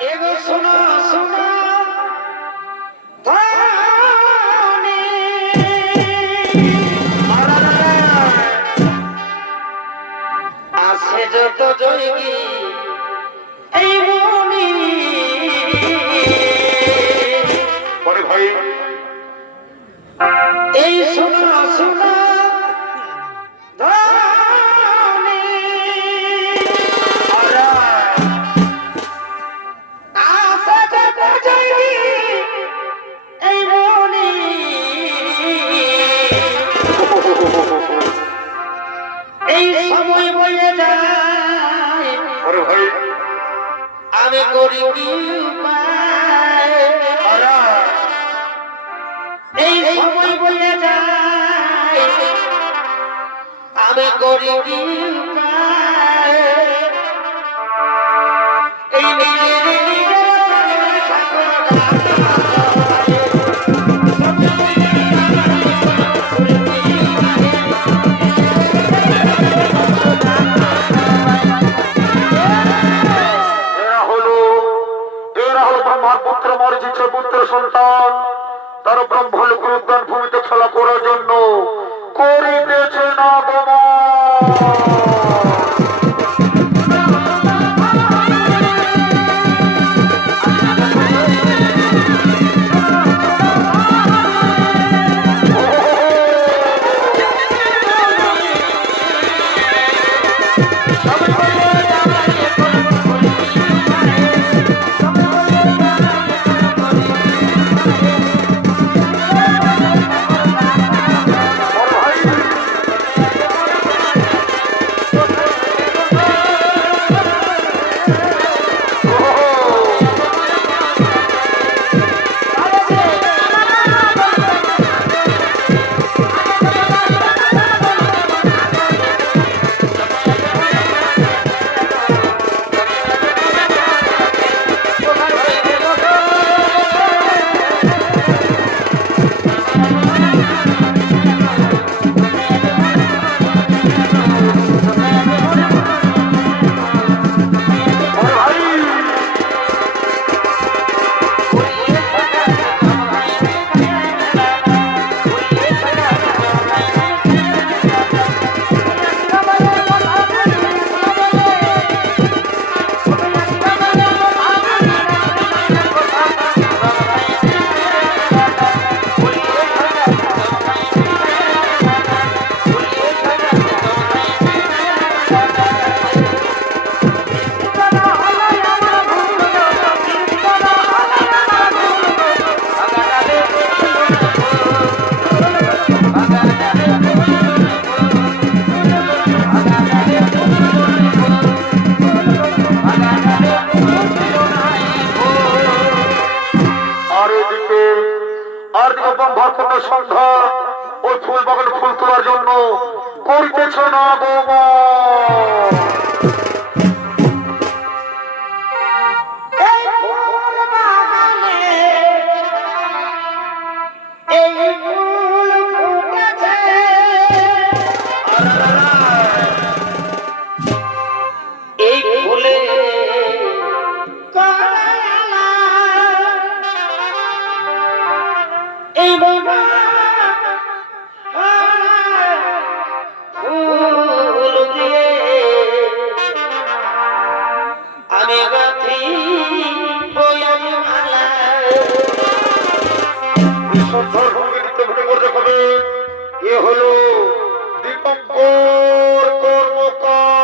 এগো শোনো শোনো। ধানে। যত জয়গি দীপঙ্কর কর্মকার।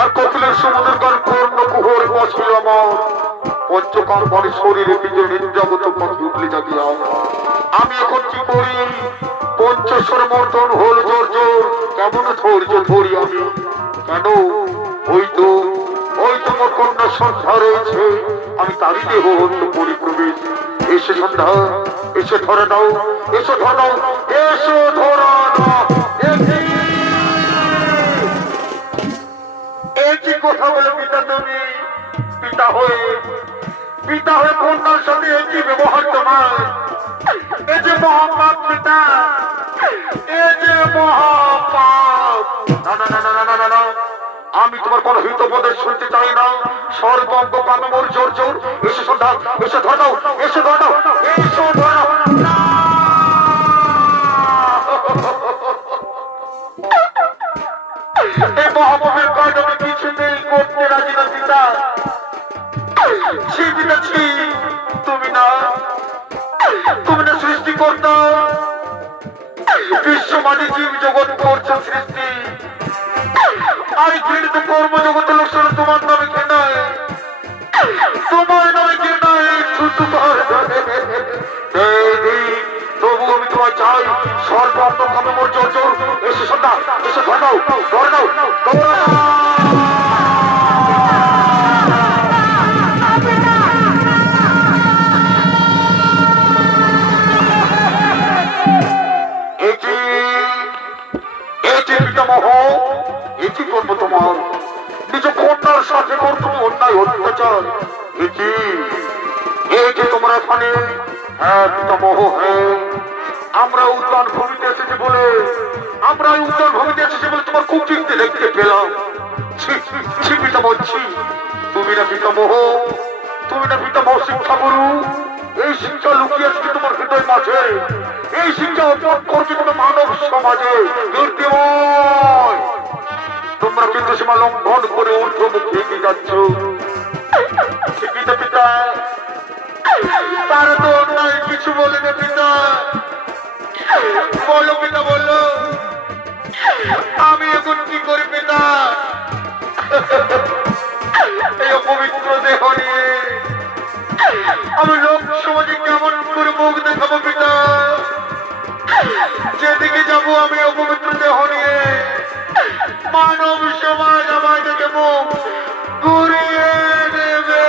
আর কোকিলের সমুদ্রের পূর্ণ কুহর বসিল পঞ্চকার মানে শরীরে জগত উঠলে জাগিয়া। আমি এখন কি করি? পঞ্চস্বর মর্দন হল জোর জোর, কেমন ধৈর্য ধরি আমি? কেন? ওই তো ওই তো মোর কন্যা সন্ধ্যা রয়েছে, আমি তারই দেহ অন্য পরিপ্রবেশ। এসে সন্ধ্যা, এসে ধরে নাও এসো ধরে নাও এসো ধরা নাও কথা বলে পিতা তুমি। পিতা হয়ে পিতা হয়ে কন্যার সাথে একই ব্যবহার তোমার। এই যে মহাপাপ পিতা, এই যে মহাপাপ। না না না না না না না আমি তোমার কোন হিত হিতোপদেশ শুনতে চাই না। সর্বঙ্গ কামর জোর জোর। এসে সন্ধান, এসে ধরাও এসে ধরাও এসে ধরো এই মহাপ্রভের কিছুতেই করতে রাজি না পিতা ছি পিতা ছি তুমি না। তুমি না সৃষ্টি করতা বিশ্ব মাঝে জীব জগৎ করছ সৃষ্টি। আর ঘৃণিত কর্ম জগতে লক্ষণ তোমার নামে ঘৃণায়। তোমার নামে ঘৃণায়, শুধু তবু আমি তোমায় চাই সর্বান্ত ভাবে মোর জোর জোর এসে সন্ধ্যা, এসে ধর নাও, ধর কর তুমি অন্যায়, অত্যাচার। এটি এটি তোমরা এখানে হ্যাঁ। আমরা উদ্যান ভূমিতে এসেছি বলে আমরা উদ্যান ভূমিতে এসেছি বলে তোমার খুব কুচিতে দেখতে পেলাম। তুমি না তুমি না পিতামহ শিক্ষা গুরু এই শিক্ষা লুকিয়ে তোমার হৃদয় মাঝে? এই শিক্ষা অর্জন করছে তোমার মানব সমাজে দুর্দিময় তোমরা কিন্তু সীমা লঙ্ঘন করে ঊর্ধ্বমুখী এগিয়ে যাচ্ছ। পিতা তো অন্যায় কিছু বলে না পিতা। বলো পিতা, বলো। আমি এখন কি করি পিতা? এই অপবিত্র দেহ নিয়ে আমি লোক সমাজে কেমন করে মুখ দেখাবো পিতা? যেদিকে যাব আমি অপবিত্র দেহ নিয়ে। মানব সমাজ আমাদেরকে মুখ ঘুরিয়ে দেবে।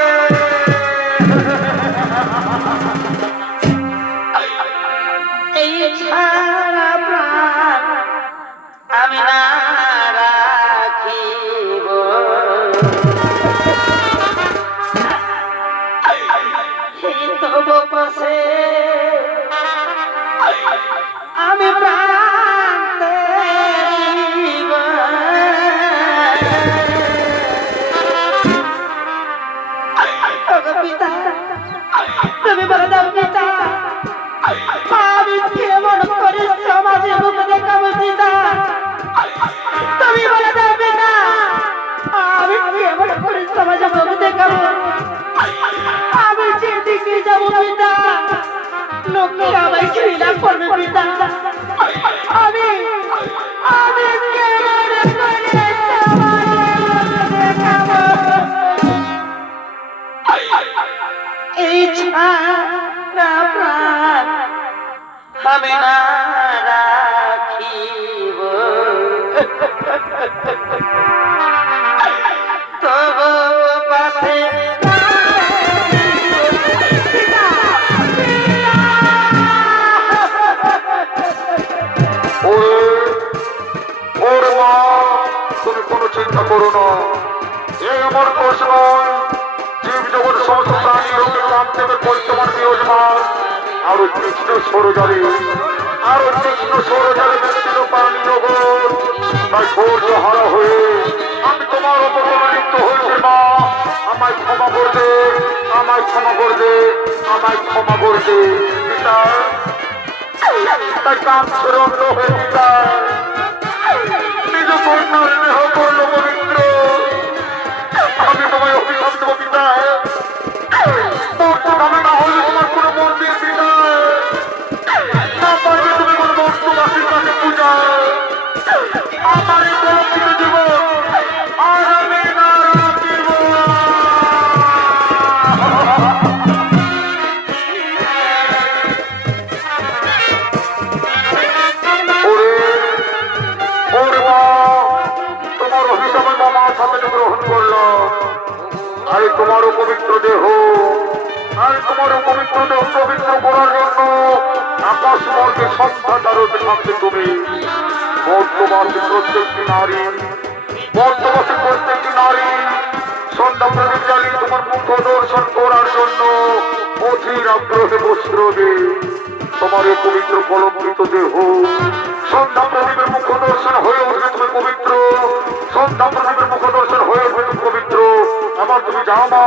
আমি রাখিব। তবু মা, তুমি কোনো চিন্তা করো না। এই আমার নয় জীব জগৎ সমস্ত প্রাণী রোগে কাম থেকে বর্তমান বিরাজমান। আরও কৃষ্ণ সরজালে আরও কৃষ্ণ সরজালে ব্যক্তির প্রাণী জগৎ তাই ধৈর্য হারা হয়ে আমি তোমার অপকরণ হয়েছে মা। আমায় ক্ষমা করে দে আমায় ক্ষমা করে দে আমায় ক্ষমা করে দে পিতা। তাই কাম ছেড়ে হয়ে পিতা। নিজ কন্যার দেহ করল পবিত্র। আমি তোমায় অভিশাপ দেবো, পিতা। তোমার অভিশাপে মামা সাথে গ্রহণ করল আরে তোমারও পবিত্র দেহ আরে তোমারও পবিত্র দেহ পবিত্র করার জন্য আকাশ মর্গে সন্ধ্যা থাকতে তুমি। বর্তমানে প্রত্যেকটি নারী বর্তমানে প্রত্যেকটি নারী সন্ধ্যা প্রদীপ জ্বালিয়ে তোমার মুখ দর্শন করার জন্য অধীর আগ্রহে বস্ত্র দে তোমার এই পবিত্র কলঙ্কিত দেহ সন্ধ্যা প্রদীপের মুখ দর্শন হয়ে উঠবে তুমি পবিত্র। সন্ধ্যা প্রদীপের মুখ দর্শন হয়ে উঠবে তুমি পবিত্র। আমার তুমি জামা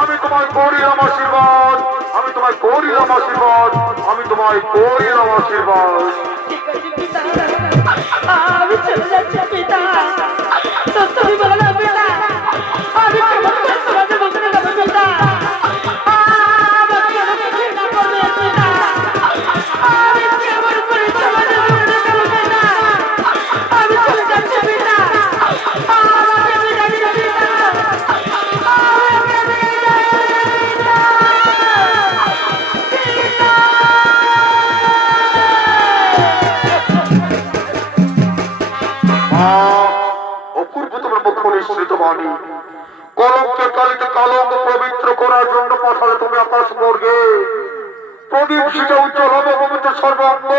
আমি তোমায় করিলাম আশীর্বাদ, আমি তোমায় করিলাম আশীর্বাদ, আমি তোমায় করিলাম আশীর্বাদ। ঠিক আছে নিঃসৃত বাণী। কলমকে কালিতে কালঙ্ক পবিত্র করার জন্য পাঠালে তুমি আকাশ মর্গে। প্রদীপ সেটা উজ্জ্বল হবে পবিত্র সর্বাঙ্গ।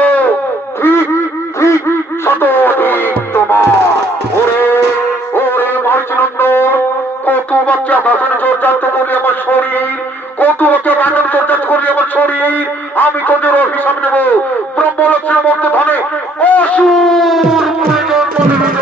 আমি তোদের অভিশাপ নেব। ব্রহ্মলক্ষ্যের মধ্যে ধনে অসুর জন্ম নেবে।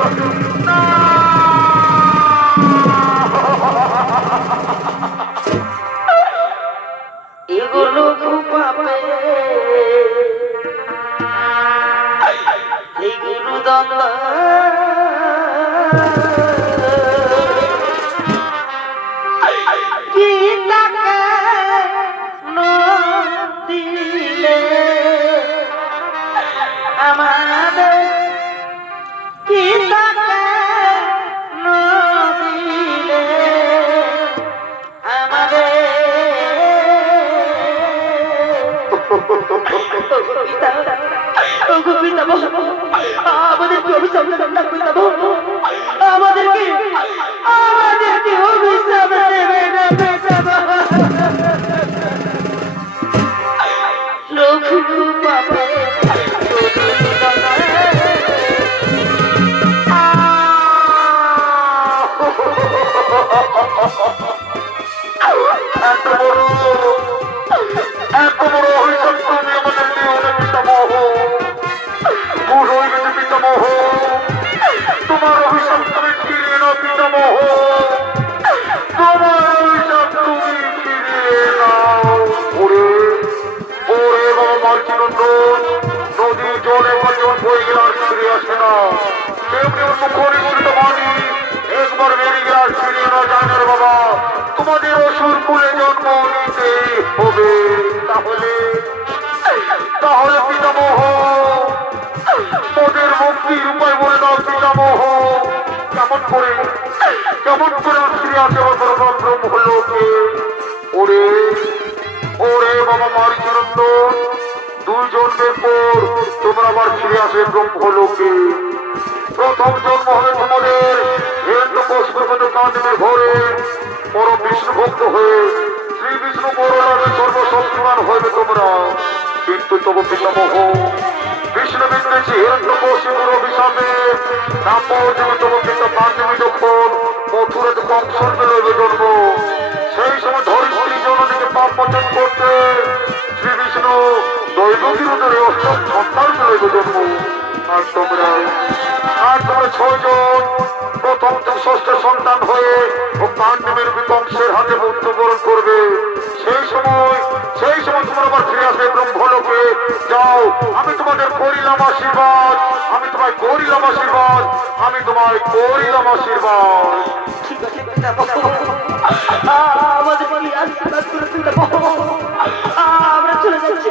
আমাদেরকে অভিশাপ দেবেন না পিতামহ আমাদেরকে আমাদেরকে অভিশাপ দেবে না পাপে এত বড় এত বড় তাহলে তাহলে পিতামহ, তোদের মুক্তির উপায় বলে দাও পিতামহ। কেমন করে কেমন করে ফিরে আসে ব্রহ্মলোকে ওরে ওরে বাবা মারি চরন্দ দুই জন্মের পর তোমরা আবার ফিরে আসে ব্রহ্মলোকে প্রথম জন্ম হবে তোমাদের হিরণ্য পুষ্পপদ কাণ্ডের ঘরে পরম বিষ্ণু ভক্ত হয়ে শ্রী বিষ্ণু হইবে তোমরা। কিন্তু তব পিতামহ বিষ্ণু বিদ্বেষী হিরণ্য কৌশিকুর অভিশাপে। যখন তব পিতা পাণ্ডবী যখন মথুরাতে কংসর লইবে জন্ম। সেই সময় ধরিত্রী জননীকে পাপ মোচন করতে শ্রী বিষ্ণু দৈবকীর অষ্টম সন্তান লইবে জন্ম। আর তোমরা আর তোমরা ছয়জন, প্রথম ষষ্ঠ সন্তান হয়ে ও পাণ্ডবের বিপংশের হাতে মৃত্যুবরণ করবে। সেই সময় সেই সময় তোমার আবার ফিরে আসবে ব্রহ্মলোকে। যাও, আমি তোমাদের করিলাম আশীর্বাদ। আমি তোমায় করিলাম আশীর্বাদ। আমি তোমায় করিলাম আশীর্বাদ। আমাদের আমরা চলে যাচ্ছি।